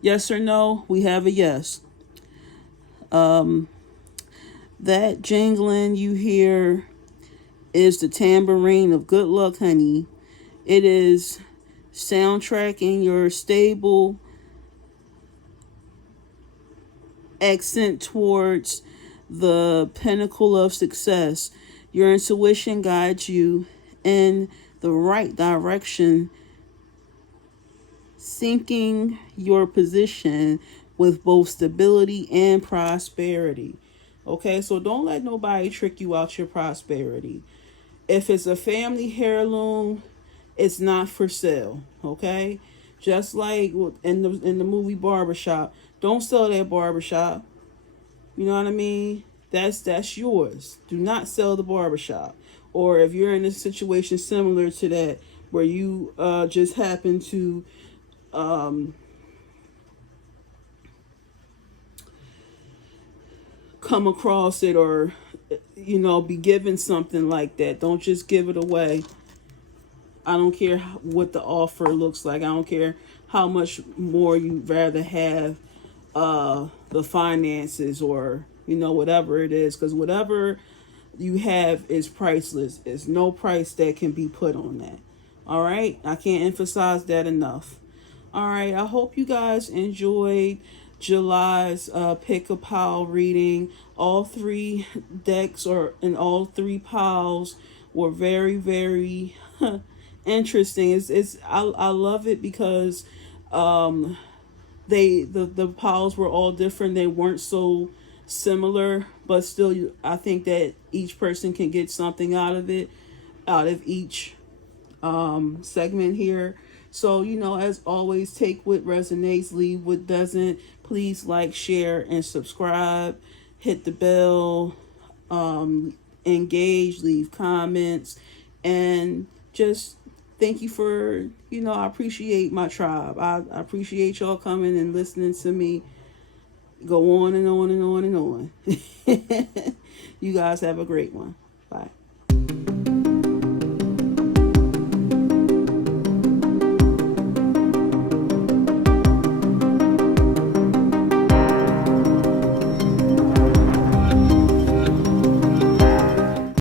yes or no, we have a yes. That jingling you hear is the tambourine of good luck, honey. It is soundtracking your stable accent towards the pinnacle of success. Your intuition guides you in the right direction, syncing your position with both stability and prosperity. Okay, so don't let nobody trick you out your prosperity. If it's a family heirloom, it's not for sale. Okay, just like in the movie Barbershop, don't sell that barbershop. You know what I mean? That's yours. Do not sell the barbershop. Or if you're in a situation similar to that where you just happen to come across it, or be given something like that, don't just give it away. I don't care what the offer looks like. I don't care how much more you'd rather have the finances, or whatever it is, because whatever you have is priceless. There's no price that can be put on that. All right, I can't emphasize that enough. All right, I hope you guys enjoyed July's pick a pile reading. All three decks, and all three piles were very, very interesting. I love it because the piles were all different. They weren't so similar, but still, I think that each person can get something out of it, out of each segment here. So, as always, take what resonates, leave what doesn't. Please like, share, and subscribe. Hit the bell, engage, leave comments, and just thank you for, I appreciate my tribe. I appreciate y'all coming and listening to me go on and on and on and on. You guys have a great one. Bye.